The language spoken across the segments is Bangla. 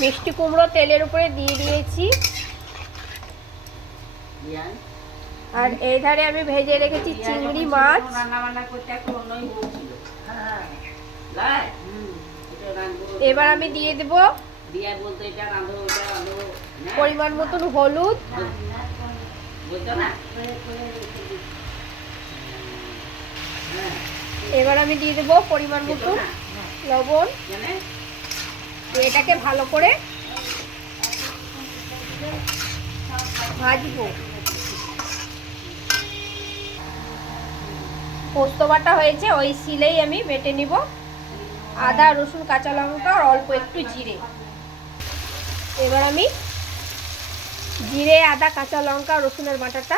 মিষ্টি কুমড়ো তেলের উপরে দিয়ে দিয়েছি। আর এই ধারে আমি ভেজে রেখেছি চিংড়ি মাছ। এবার আমি দিয়ে দেব পরিমাণ মতন হলুদ, এবার আমি দিয়ে দেব পরিমাণ মতন লবণ। এটাকে ভালো করে ভাজবো। পোস্ত বাটা হয়েছে, ওই শিলেই আমি বেটে নিব আদা রসুন কাঁচা লঙ্কা আর অল্প একটু জিরে। এবার আমি জিরে আদা কাঁচা লঙ্কা রসুনের বাটাটা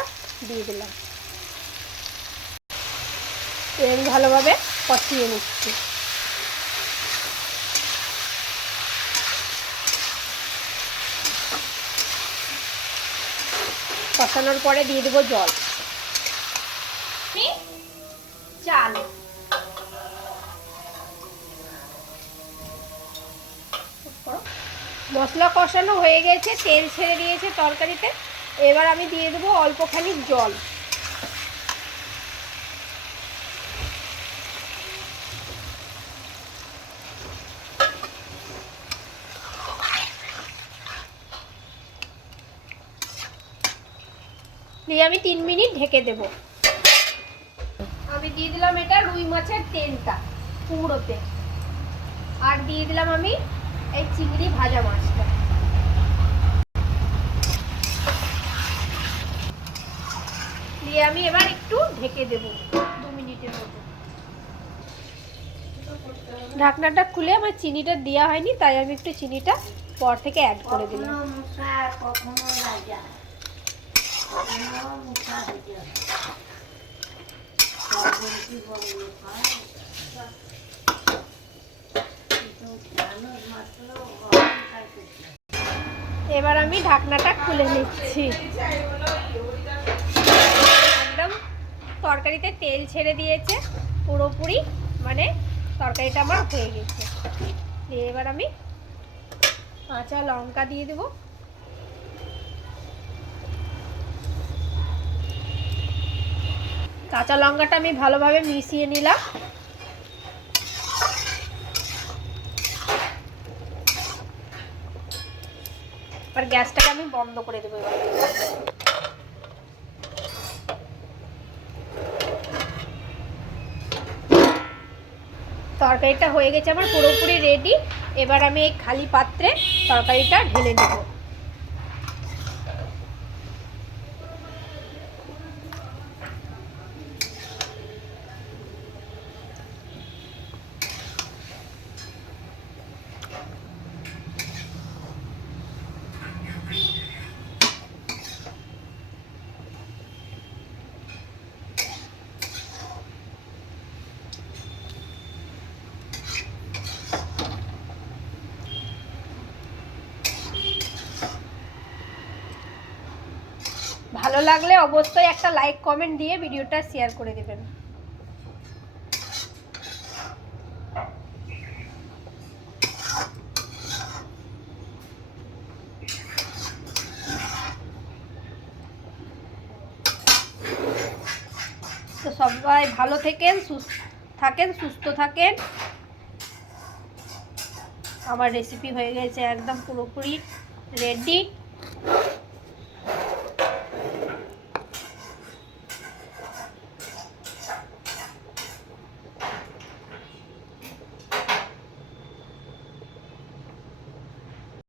দিয়ে দিলাম। আমি ভালোভাবে কষিয়ে নিচ্ছি। কষানোর পরে দিয়ে দেবো জল, চাল। মশলা কষানো হয়ে গেছে, তেল ছেড়ে দিয়েছে তরকারিতে। এবার আমি দিয়ে দেবো অল্পখানি জল। দিয়ে আমি 3 মিনিট ঢেকে দেব। আমি দিয়ে দিলাম এটা রুই মাছের তেলটা কুমড়োতে, আর দিয়ে দিলাম আমি এই চিংড়ি ভাজা মাছটা। দিয়ে আমি এবার একটু ঢেকে দেব 2 মিনিটের মতো। ঢাকনাটা খুলে আমার চিনিটা দেওয়া হয়নি, তাই আমি একটু চিনিটা পর থেকে অ্যাড করে দিলাম। এবার আমি ঢাকনাটা খুলে নিচ্ছি। একদম তরকারিতে তেল ছেড়ে দিয়েছে পুরোপুরি, মানে তরকারিটা আমার হয়ে গেছে। এবার আমি কাঁচা লঙ্কা দিয়ে দেব। কাঁচা লঙ্কাটা আমি ভালোভাবে মিশিয়ে নিলাম। আর গ্যাসটাকে আমি বন্ধ করে দেবো। এবার তরকারিটা হয়ে গেছে আমার পুরোপুরি রেডি। এবার আমি এই খালি পাত্রে তরকারিটা ঢেলে দেব। ভালো লাগলে অবশ্যই একটা লাইক কমেন্ট দিয়ে ভিডিওটা শেয়ার করে দেবেন। তো সবাই ভালো থাকেন, সুস্থ থাকেন। আমার রেসিপি হয়ে গেছে একদম পুরোপুরি রেডি।